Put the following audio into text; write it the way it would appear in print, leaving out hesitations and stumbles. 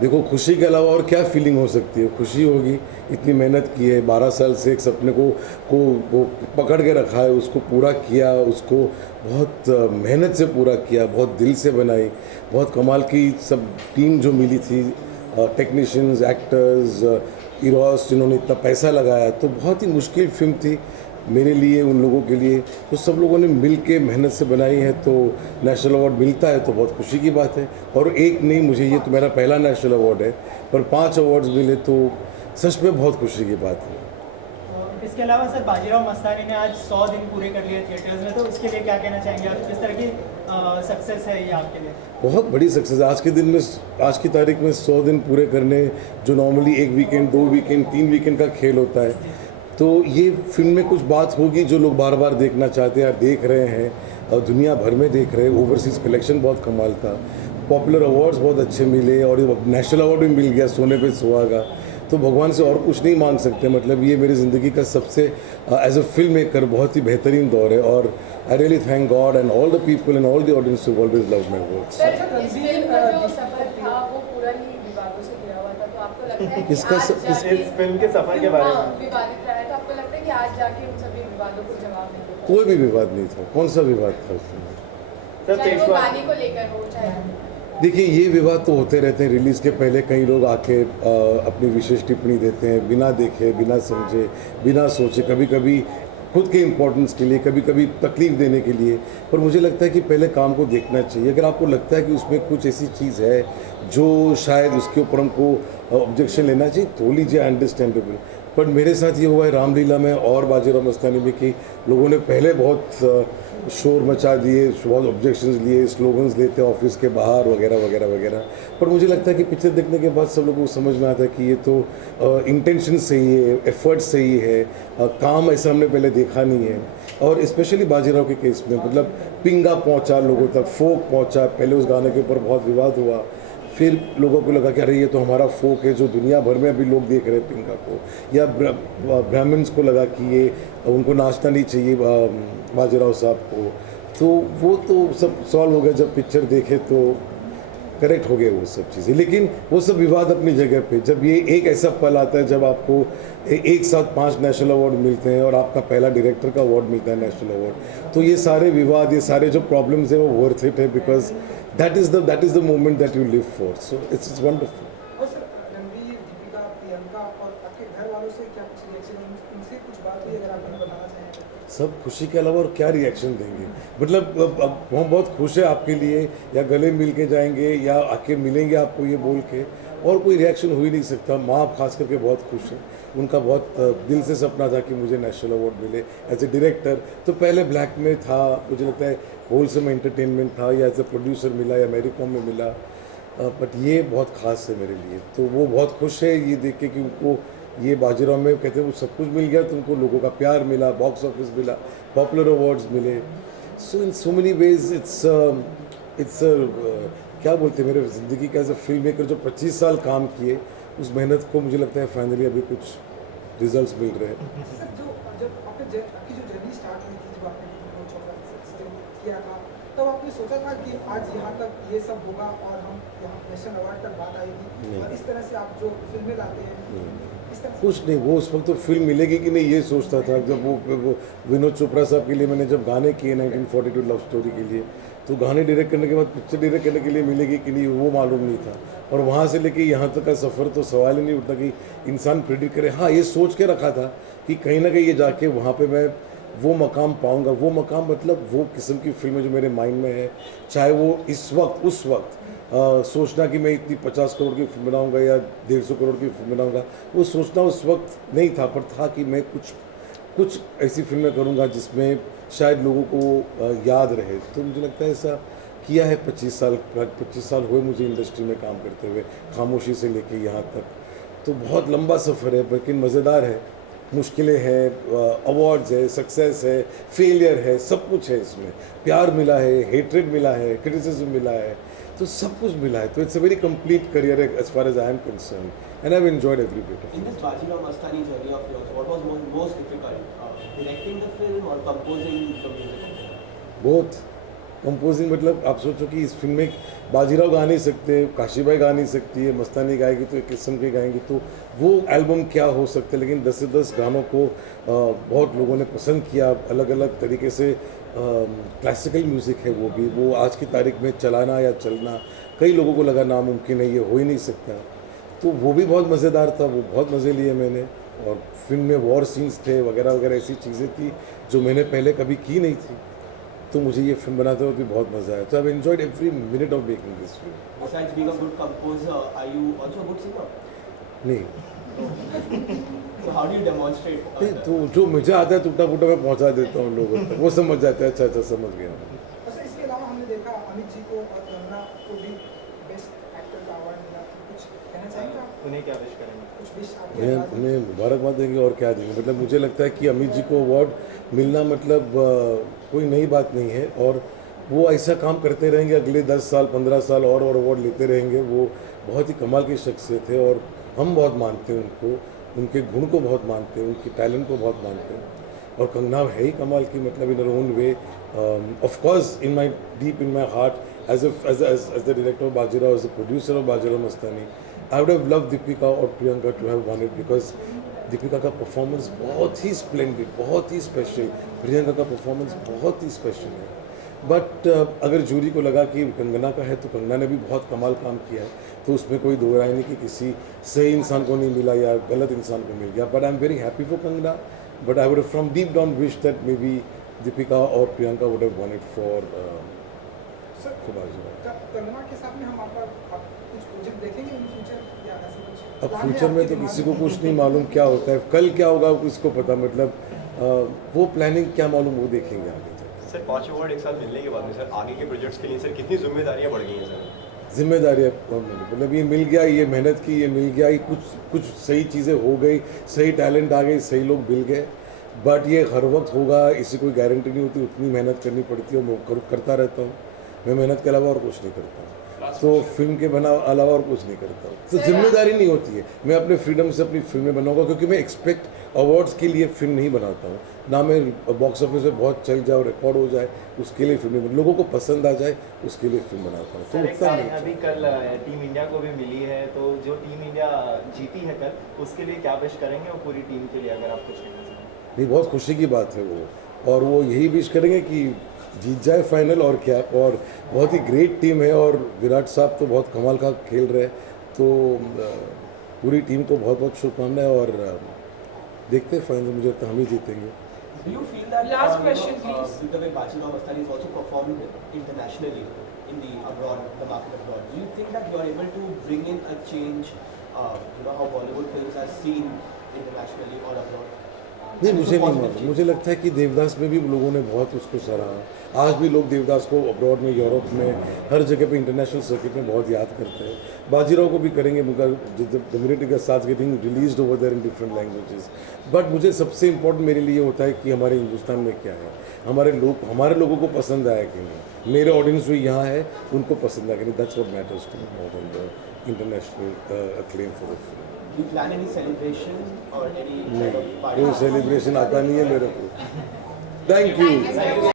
देखो, खुशी के अलावा और क्या फीलिंग हो सकती है? खुशी होगी, इतनी मेहनत की है, 12 साल से एक सपने को वो पकड़ के रखा है, उसको पूरा किया, उसको बहुत मेहनत से पूरा किया, बहुत दिल से बनाई, बहुत कमाल की सब टीम जो मिली थी, टेक्नीशियंस, एक्टर्स, हीरोज जिन्होंने इतना पैसा लगाया, तो बहुत ही मुश्किल फिल्म थी मेरे लिए, उन लोगों के लिए। तो सब लोगों ने मिल के मेहनत से बनाई है, तो नेशनल अवार्ड मिलता है तो बहुत खुशी की बात है। और एक नहीं, मुझे ये तो मेरा पहला नेशनल अवार्ड है, पर 5 अवार्ड्स मिले तो सच में बहुत खुशी की बात है। इसके अलावा सर, बाजीराव मस्तानी ने आज 100 दिन पूरे कर लिए थिएटर्स में, तो इसके लिए क्या कहना चाहेंगे आप? किस तरह की सक्सेस है ये आपके लिए? बहुत बड़ी सक्सेस है। आज के दिन में, आज की तारीख में 100 दिन पूरे करने, जो नॉर्मली 1 वीकेंड, 2 वीकेंड, 3 वीकेंड का खेल होता है, तो ये फिल्म में कुछ बात होगी जो लोग बार बार देखना चाहते हैं या देख रहे हैं, और दुनिया भर में देख रहे हैं। ओवरसीज़ कलेक्शन बहुत कमाल था, पॉपुलर अवार्ड्स बहुत अच्छे मिले, और नेशनल अवार्ड भी मिल गया सोने पे सुहागा। तो भगवान से और कुछ नहीं मांग सकते। मतलब ये मेरी ज़िंदगी का सबसे एज अ फिल्म मेकर बहुत ही बेहतरीन दौर है, और I really thank God and all the people and all the audience who always love my works. इस फिल्म का जो सफर था वो पूरा ही विवादों से घिरा हुआ था, तो आपको लगता है कि किसका आज जाके इस फिल्म के सफर के बारे में विवादित रहा है, तो आपको लगता है कि आज जाके उन सभी विवादों को जवाब नहीं देगा? कोई भी विवाद नहीं था। कौन सा विवाद था उसमें? चाहे वो गाने को लेकर हो, चाहे देखिए, ये विवाद तो होते रहते हैं। रिलीज़ के पहले कई लोग आके अपनी विशेष टिप्पणी देते हैं, बिना देखे, बिना समझे, बिना सोचे, कभी कभी खुद के इम्पोर्टेंस के लिए, कभी कभी तकलीफ देने के लिए। पर मुझे लगता है कि पहले काम को देखना चाहिए। अगर आपको लगता है कि उसमें कुछ ऐसी चीज़ है जो शायद उसके ऊपर हमको ऑब्जेक्शन लेना चाहिए, तो लीजिए, अंडरस्टैंडेबल। बट मेरे साथ ये हुआ है रामलीला में और बाजीराव मस्तानी में कि लोगों ने पहले बहुत शोर मचा दिए, बहुत ऑब्जेक्शंस लिए, स्लोगन्स लेते ऑफिस के बाहर वगैरह वगैरह वगैरह। पर मुझे लगता है कि पिक्चर देखने के बाद सब लोगों को समझ में आता है कि ये तो इंटेंशन सही है, एफर्ट सही है, काम ऐसा हमने पहले देखा नहीं है। और स्पेशली बाजीराव के केस में मतलब पिंगा पहुंचा लोगों तक, फोक पहुंचा। पहले उस गाने के ऊपर बहुत विवाद हुआ, फिर लोगों को लगा कि अरे ये तो हमारा फोक है, जो दुनिया भर में अभी लोग देख रहे हैं पिंगा को, या ब्राह्मण्स को लगा कि ये उनको नाचना नहीं चाहिए बाजीराव साहब को। तो वो तो सब सॉल्व हो गया जब पिक्चर देखे, तो करेक्ट हो गए वो सब चीज़ें। लेकिन वो सब विवाद अपनी जगह पे। जब ये एक ऐसा पल आता है जब आपको एक साथ 5 नेशनल अवार्ड मिलते हैं और आपका पहला डायरेक्टर का अवार्ड मिलता है नेशनल अवार्ड, तो ये सारे विवाद, ये सारे जो प्रॉब्लम्स हैं वो वर्थ इट है, because that is the moment that you live for. So it's wonderful. और सर, रणवीर, दीपिका, प्रियंका और आपके घर वालों से क्या कुछ रिएक्शन है? उनसे कुछ बात हुई, अगर आप हमें बताना चाहें तो? सब खुशी के अलावा और क्या रिएक्शन देंगे? मतलब अब हम बहुत खुश हैं आपके लिए, या गले मिल के जाएंगे, या आके मिलेंगे आपको ये बोल के, और कोई रिएक्शन हो ही नहीं सकता। माँ खास करके बहुत खुश हैं, उनका बहुत दिल से सपना था कि मुझे नेशनल अवार्ड मिले एज ए डायरेक्टर। तो पहले ब्लैक में था, मुझे लगता है होलसम एंटरटेनमेंट था, या एज ए प्रोड्यूसर मिला, या मैरीकॉम में मिला। बट ये बहुत ख़ास है मेरे लिए। तो वो बहुत खुश है ये देख के कि उनको ये बाजीराव में कहते हैं वो सब कुछ मिल गया, तो उनको लोगों का प्यार मिला, बॉक्स ऑफिस मिला, पॉपुलर अवार्ड्स मिले। सो इन सो मेनी वेज इट्स क्या बोलते हैं, मेरे ज़िंदगी का एज अ फिल्म मेकर जो 25 साल काम किए, उस मेहनत को मुझे लगता है फाइनली अभी कुछ रिजल्ट्स मिल रहे हैं। सर, जब आपकी जो जर्नी स्टार्ट हुई थी, जब आपने विनोद चोपड़ा से किया था, तब आपने सोचा था कि आज यहाँ तक ये सब होगा और हम यहाँ नेशनल अवार्ड तक बात आएगी, और इस तरह से आप जो फिल्में लाते हैं इस तरह से? कुछ नहीं, वो उस वक्त तो फिल्म मिलेगी कि नहीं ये सोचता था। जब वो विनोद चोपड़ा साहब के लिए मैंने जब गाने किए 1942 लव स्टोरी के लिए, तो गाने डायरेक्ट करने के बाद पिक्चर डायरेक्ट करने के लिए मिलेगी कि नहीं वो मालूम नहीं था। और वहाँ से लेके यहाँ तक का सफ़र तो सवाल ही नहीं उठता कि इंसान प्रेडिक्ट करे। हाँ, ये सोच के रखा था कि कहीं ना कहीं ये जाके वहाँ पे मैं वो मकाम पाऊँगा। वो मकाम मतलब वो किस्म की फिल्में जो मेरे माइंड में है, चाहे वो इस वक्त उस वक्त सोचना कि मैं इतनी 50 करोड़ की फिल्म बनाऊंगा या 150 करोड़ की फिल्म बनाऊंगा, वो सोचना उस वक्त नहीं था। पर था कि मैं कुछ ऐसी फिल्में करूंगा जिसमें शायद लोगों को याद रहे। तो मुझे लगता है ऐसा किया है। 25 साल हुए मुझे इंडस्ट्री में काम करते हुए, खामोशी से लेके यहाँ तक। तो बहुत लंबा सफ़र है, लेकिन मज़ेदार है। मुश्किलें हैं, अवार्ड्स है, सक्सेस है, फेलियर है, सब कुछ है इसमें। प्यार मिला है, हेट्रेड मिला है, क्रिटिसिज्म मिला है, तो सब कुछ मिला है। तो it's a very complete career as far as I am concerned, and I have enjoyed every bit of In this Bajirao Mastani journey of yours, what was most difficult? Directing the film or composing the music? Both. Composing मतलब आप सोचो कि इस film में बाजीराव गा नहीं सकते, काशी भाई गा नहीं सकती है, मस्तानी गाएगी तो एक किस्म के गाएंगी, तो वो एल्बम क्या हो सकता है। लेकिन 10 से 10 गानों को बहुत लोगों ने पसंद किया, अलग अलग तरीके से क्लासिकल म्यूज़िक है वो भी, वो आज की तारीख में चलाना या चलना कई लोगों को लगा नामुमकिन है, ये हो ही नहीं सकता। तो वो भी बहुत मज़ेदार था, वो बहुत मज़े लिए मैंने। और फिल्म में वॉर सीन्स थे वगैरह वगैरह, ऐसी चीज़ें थी जो मैंने पहले कभी की नहीं थी, तो मुझे ये फिल्म बनाते वक्त भी बहुत मज़ा आया। तो I enjoyed every minute of making this film. Besides being a good composer, are you also a good singer? नहीं So how do you demonstrate? नहीं, तो जो मुझे आता है टूटा फूटा मैं पहुंचा देता हूँ लोगों तक, वो समझ जाते हैं। अच्छा अच्छा समझ गया। अच्छा, इसके अलावा हमने देखा अमित जी को और कंगना को भी बेस्ट एक्टर का अवार्ड मिला। कुछ कहना चाहेंगे आप? उन्हें क्या विश करेंगे? कुछ विश आपके उन्हें अंदाज में? उन्हें मुबारकबाद देंगे और क्या देंगे। मतलब मुझे लगता है कि अमित जी को अवार्ड मिलना मतलब कोई नई बात नहीं है, और वो ऐसा काम करते रहेंगे अगले 10 साल 15 साल और अवार्ड लेते रहेंगे। वो बहुत ही कमाल की शख्सियत है और हम बहुत मानते हैं उनको, उनके गुण को बहुत मानते हैं, उनके टैलेंट को बहुत मानते हैं। और कंगना है ही कमाल की, मतलब in her own way. Of course in my deep in my heart as the director of Bajirao, as the producer of Bajirao Mastani, I would have loved Deepika और Priyanka to have won it, because Deepika का परफॉर्मेंस बहुत ही स्प्लेंडिड, बहुत ही special, Priyanka का performance बहुत ही special है। But अगर jury को लगा कि कंगना का है तो कंगना ने भी बहुत कमाल काम किया है, तो उसमें कोई दो राय नहीं कि किसी सही इंसान को नहीं मिला या गलत इंसान को मिल गया। But I am very happy for Kangana, but I would from deep down wish that may be Deepika और Priyanka would have won it for Bajirao. Kangana के साथ में हम आपका आप कुछ प्रोजेक्ट देखेंगे इन फ्यूचर या ऐसे कुछ? अब प्लान है फ्यूचर में आपके तो दिमाग किसी को कुछ नहीं मालूम क्या होता है, कल क्या होगा किसको पता। मतलब वो प्लानिंग क्या मालूम, वो देखेंगे आगे जाके। सर 5 अवार्ड एक साथ मिलने के बाद में सर आगे के प्रोजेक्ट्स के लिए सर कितनी जिम्मेदारियां बढ़ गई हैं सर? जिम्मेदारियाँ मतलब ये मिल गया, ये मेहनत की, ये मिल गया, ये कुछ सही चीज़ें हो गई, सही टैलेंट आ गई, सही लोग मिल गए। बट ये हर वक्त होगा इसी कोई गारंटी नहीं होती, उतनी मेहनत करनी पड़ती है। मैं करता रहता हूँ, मैं मेहनत के अलावा और कुछ नहीं करता हूँ, तो फिल्म के अलावा और कुछ नहीं करता हूँ। तो जिम्मेदारी नहीं होती है, मैं अपने फ्रीडम से अपनी फिल्में बनाऊंगा, क्योंकि मैं एक्सपेक्ट अवार्ड्स के लिए फिल्म नहीं बनाता हूँ। ना मैं बॉक्स ऑफिस में बहुत चल जाए, रिकॉर्ड हो जाए, उसके लिए फिल्में, लोगों को पसंद आ जाए उसके लिए फिल्म बनाता हूँ। तो सर, एक उतना साथ नहीं। अभी कल टीम इंडिया को भी मिली है, तो जो टीम इंडिया जीती है कल, उसके लिए क्या विश करेंगे और पूरी टीम के लिए अगर आप कुछ कहना चाहें? नहीं, बहुत खुशी की बात है वो, और वो यही विश करेंगे कि जीत जाए फाइनल, और क्या। और बहुत ही ग्रेट टीम है, और विराट साहब तो बहुत कमाल का खेल रहे हैं, तो पूरी टीम को बहुत बहुत शुभकामनाएं। और देखते हैं फाइनल, मुझे लगता है हम ही जीतेंगे। Do you feel that Last question, please. with the way Bajirao Mastani is also performed internationally in the abroad, the market abroad, do you think that you are able to bring in a change? How Bollywood films are seen internationally or abroad? नहीं, मुझे नहीं मालूम, मुझे लगता है कि देवदास में भी लोगों ने बहुत उसको सराहा। आज भी लोग देवदास को अब्रॉड में, यूरोप में, हर जगह पे इंटरनेशनल सर्किट में बहुत याद करते हैं। बाजीराव को भी करेंगे, मगर the minute it starts getting released over there in different languages. But मुझे सबसे इम्पोर्टेंट मेरे लिए होता है कि हमारे हिंदुस्तान में क्या है, हमारे लोगों को पसंद आया कि नहीं, मेरे ऑडियंस जो यहाँ है उनको पसंद आया कि नहीं। That's what matters to me more than the international acclaim for the film. Do you plan any celebration or any kind of नहीं, party? कोई सेलिब्रेशन आता नहीं है मेरे को। Thank you.